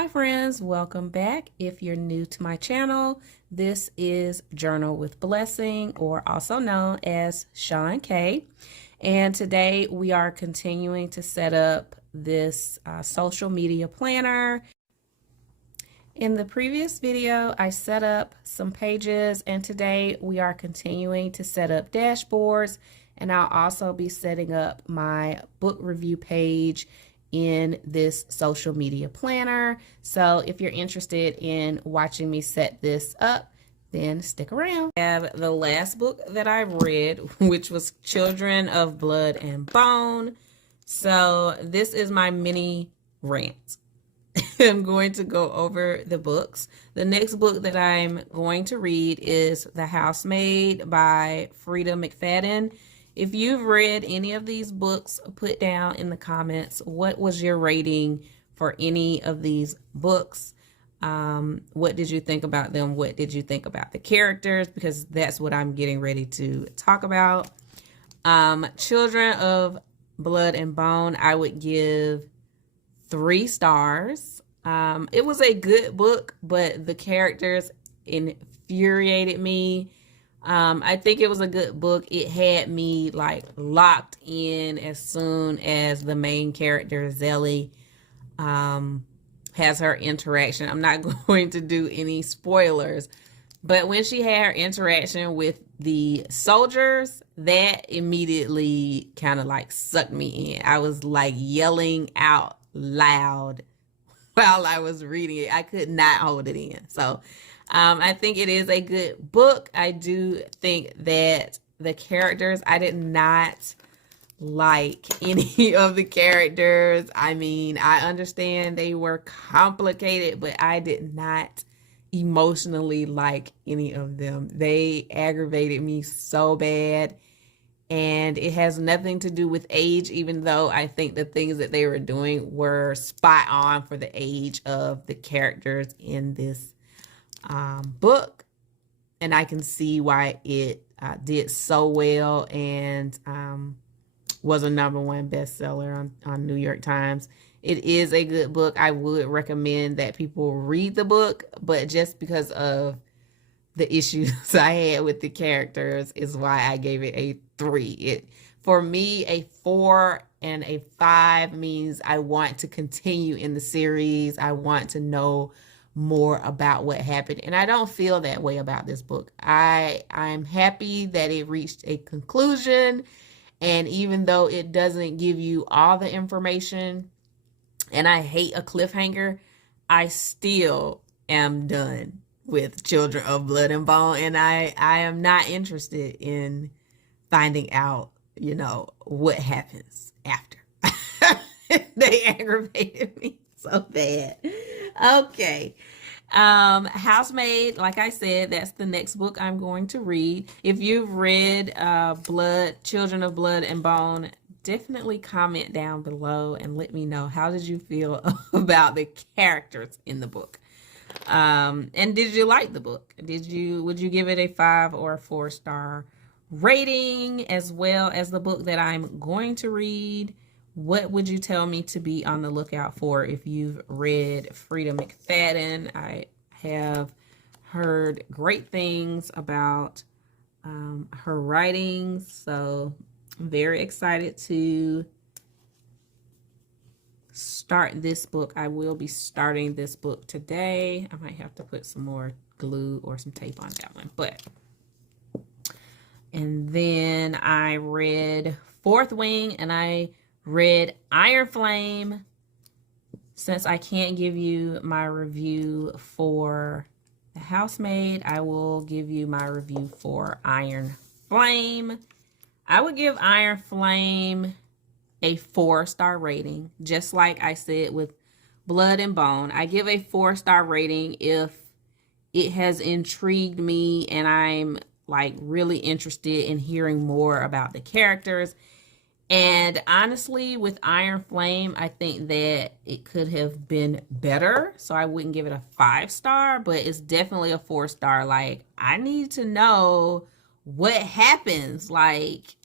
Hi friends, welcome back. If you're new to my channel, this is Journal with Blessing, or also known as Sean K. And today we are continuing to set up this social media planner. In the previous video, I set up some pages, and today we are continuing to set up dashboards, and I'll also be setting up my book review page in this social media planner. So if you're interested in watching me set this up, then stick around. I have the last book that I read, which was Children of Blood and Bone. So this is my mini rant. I'm going to go over the books. The next book that I'm going to read is The Housemaid by Freida McFadden. If you've read any of these books, put down in the comments what was your rating for any of these books. What did you think about them? What did you think about the characters? Because that's what I'm getting ready to talk about. Children of Blood and Bone, I would give 3 stars. It was a good book, but the characters infuriated me. I think it was a good book. It had me like locked in as soon as the main character, Zelly, has her interaction. I'm not going to do any spoilers, but when she had her interaction with the soldiers, that immediately kind of like sucked me in. I was like yelling out loud while I was reading it. I could not hold it in. So I think it is a good book. I do think that the characters, I did not like any of the characters. I mean, I understand they were complicated, but I did not emotionally like any of them. They aggravated me so bad. And it has nothing to do with age, even though I think the things that they were doing were spot on for the age of the characters in this book. And I can see why it did so well and was a #1 bestseller on New York Times. It is a good book. I would recommend that people read the book, but just because of the issues I had with the characters is why I gave it a 3. For me, a 4 and a 5 means I want to continue in the series. I want to know more about what happened, and I don't feel that way about this book. I'm happy that it reached a conclusion, and even though it doesn't give you all the information, and I hate a cliffhanger, I still am done with Children of Blood and Bone, and I am not interested in finding out, you know, what happens after. They aggravated me so bad. Okay. Housemaid, like I said, that's the next book I'm going to read. If you've read Children of Blood and Bone, definitely comment down below and let me know, how did you feel about the characters in the book? And did you like the book? Would you give it a 5 or a 4-star rating, as well as the book that I'm going to read? What would you tell me to be on the lookout for if you've read Freida McFadden? I have heard great things about her writings, so I'm very excited to start this book. I will be starting this book today. I might have to put some more glue or some tape on that one, and then I read Fourth Wing, and I read Iron Flame. Since I can't give you my review for The Housemaid, I will give you my review for Iron Flame. I would give Iron Flame a 4-star rating, just like I said with Blood and Bone. I give a 4-star rating if it has intrigued me and I'm like really interested in hearing more about the characters. And honestly, with Iron Flame, I think that it could have been better, so I wouldn't give it a 5-star, but it's definitely a 4-star. Like, I need to know what happens. Like,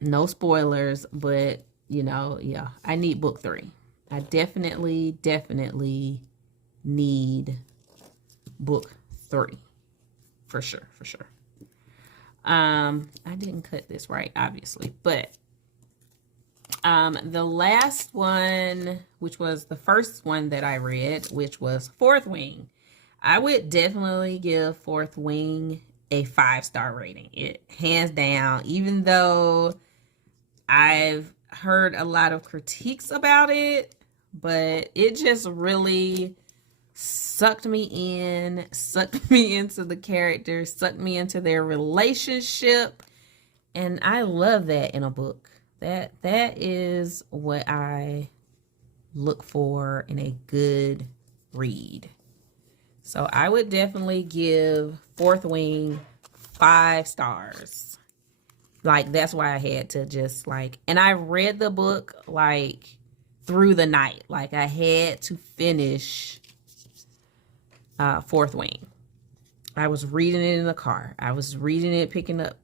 no spoilers, but you know, yeah, I need book 3. I definitely need book 3 for sure. I didn't cut this right, obviously, but the last one, which was the first one that I read, which was Fourth Wing, I would definitely give Fourth Wing a 5-star rating. It hands down, even though I've heard a lot of critiques about it, but it just really sucked me into the characters, sucked me into their relationship, and I love that in a book. That is what I look for in a good read. So I would definitely give Fourth Wing 5 stars. Like, that's why I had to just and I read the book through the night. Like, I had to finish Fourth Wing. I was reading it in the car. I was reading it picking up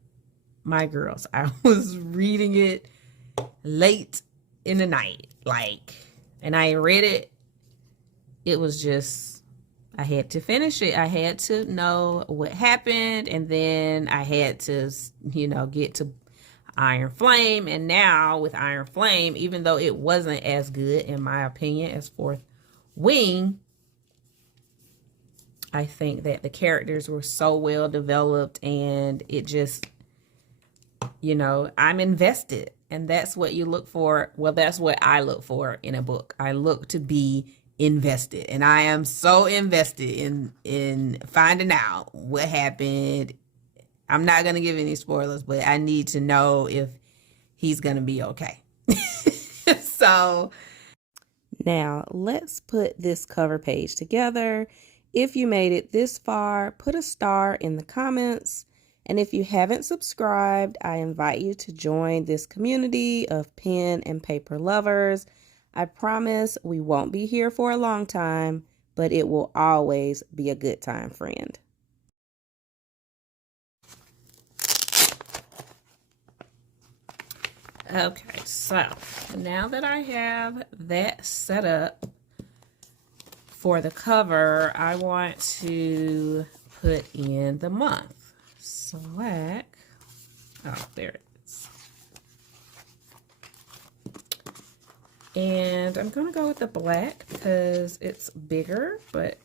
my girls. I was reading it late in the night. And I read it. It was just, I had to finish it. I had to know what happened. And then I had to, get to Iron Flame. And now with Iron Flame, even though it wasn't as good, in my opinion, as Fourth Wing, I think that the characters were so well developed, and it just, I'm invested. And that's what you look for. Well, that's what I look for in a book. I look to be invested, and I am so invested in finding out what happened. I'm not going to give any spoilers, but I need to know if he's going to be okay. So now let's put this cover page together. If you made it this far, put a star in the comments. And if you haven't subscribed, I invite you to join this community of pen and paper lovers. I promise we won't be here for a long time, but it will always be a good time, friend. Okay, so now that I have that set up for the cover, I want to put in the month. Select, there it is. And I'm going to go with the black because it's bigger, but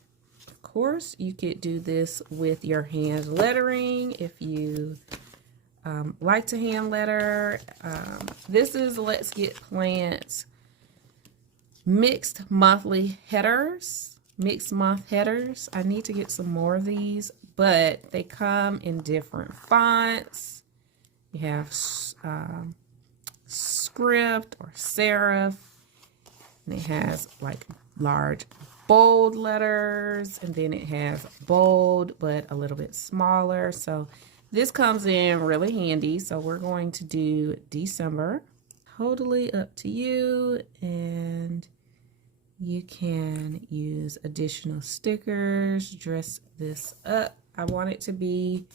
of course you could do this with your hand lettering if you like to hand letter. This is Let's Get Plants mixed monthly headers. Mixed month headers. I need to get some more of these, but they come in different fonts. You have script or serif, and it has large bold letters, and then it has bold but a little bit smaller. So this comes in really handy. So we're going to do December. Totally up to you, and you can use additional stickers, dress this up. I want it to be,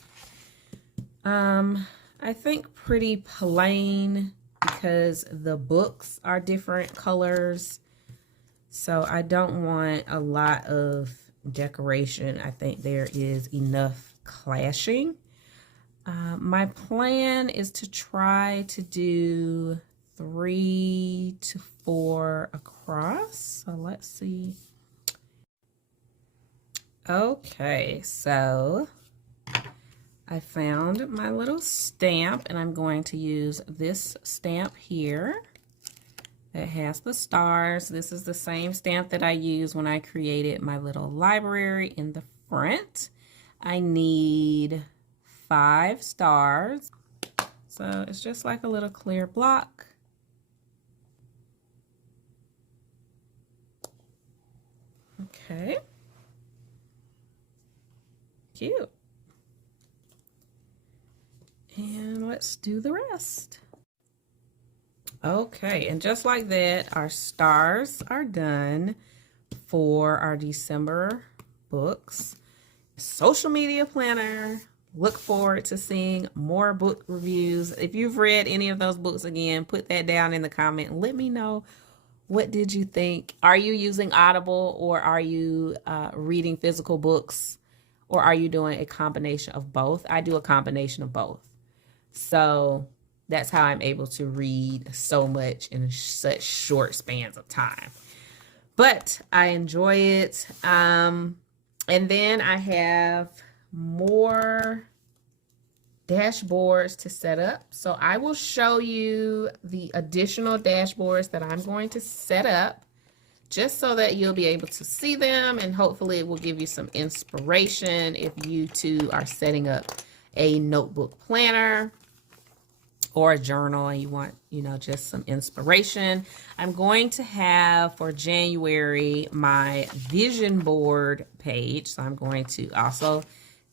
I think, pretty plain because the books are different colors. So I don't want a lot of decoration. I think there is enough clashing. My plan is to try to do 3 to 4 across. So let's see. Okay, so I found my little stamp, and I'm going to use this stamp here that has the stars. This is the same stamp that I used when I created my little library in the front. I need 5 stars. So it's just like a little clear block. Okay. Cute. And let's do the rest. Okay, and just like that, our stars are done for our December books. Social media planner. Look forward to seeing more book reviews. If you've read any of those books, again, put that down in the comment and let me know What did you think? Are you using Audible, or are you reading physical books, or are you doing a combination of both? I do a combination of both. So that's how I'm able to read so much in such short spans of time. But I enjoy it. And then I have more dashboards to set up. So I will show you the additional dashboards that I'm going to set up, just so that you'll be able to see them, and hopefully it will give you some inspiration if you too are setting up a notebook planner or a journal and you want, just some inspiration. I'm going to have for January my vision board page. So I'm going to also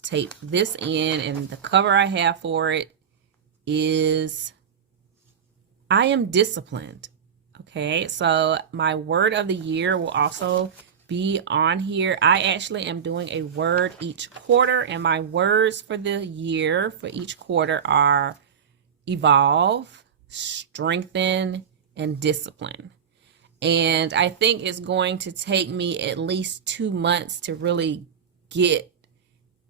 tape this in, and the cover I have for it is I am disciplined. Okay, so my word of the year will also be on here. I actually am doing a word each quarter, and my words for the year for each quarter are evolve, strengthen, and discipline. And I think it's going to take me at least 2 months to really get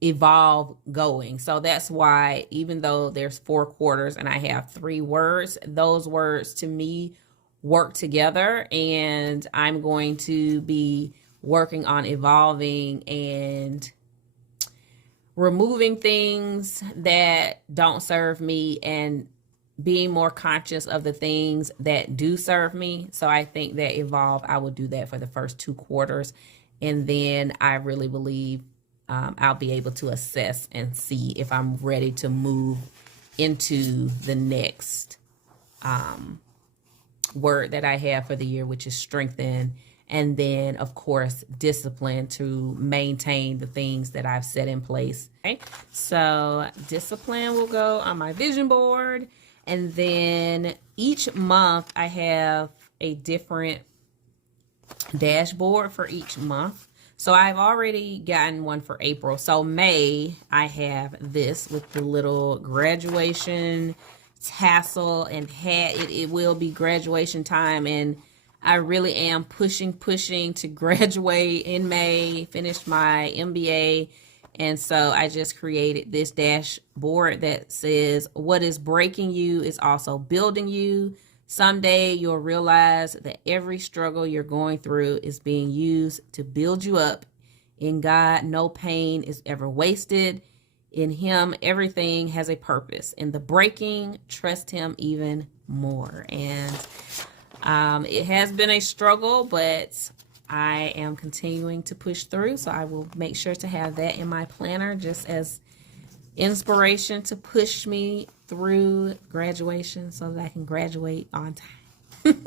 evolve going. So that's why, even though there's 4 quarters and I have 3 words, those words to me work together, and I'm going to be working on evolving and removing things that don't serve me and being more conscious of the things that do serve me. So I think that evolve, I will do that for the first 2 quarters. And then I really believe I'll be able to assess and see if I'm ready to move into the next word that I have for the year, which is strengthen. And then, of course, discipline, to maintain the things that I've set in place. Okay, so discipline will go on my vision board. And then each month I have a different dashboard for each month. So I've already gotten one for April. So May, I have this with the little graduation tassel and hat. It will be graduation time, and I really am pushing to graduate in May, finish my MBA. And so I just created this dashboard that says, what is breaking you is also building you. Someday you'll realize that every struggle you're going through is being used to build you up. In God, no pain is ever wasted. In Him, everything has a purpose. In the breaking, trust Him even more. And it has been a struggle, but I am continuing to push through. So I will make sure to have that in my planner just as inspiration to push me through graduation so that I can graduate on time.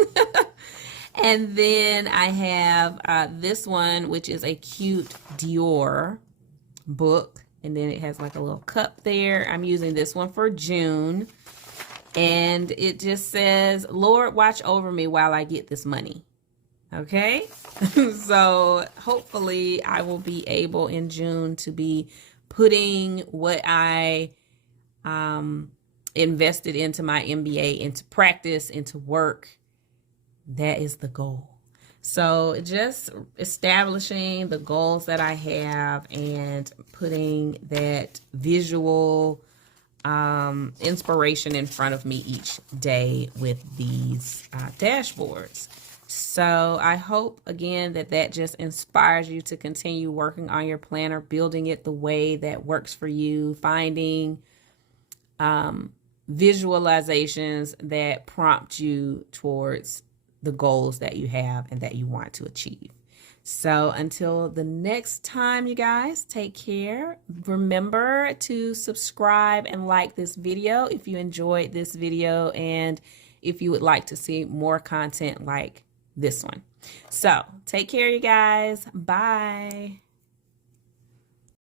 And then I have this one, which is a cute Dior book. And then it has like a little cup there. I'm using this one for June. And it just says, Lord, watch over me while I get this money. Okay. So hopefully I will be able in June to be putting what I invested into my MBA into practice, into work. That is the goal. So just establishing the goals that I have and putting that visual inspiration in front of me each day with these dashboards. So I hope, again, that just inspires you to continue working on your planner, building it the way that works for you, finding visualizations that prompt you towards the goals that you have and that you want to achieve. So until the next time, you guys, take care. Remember to subscribe and like this video if you enjoyed this video and if you would like to see more content like this one. So take care, you guys. Bye.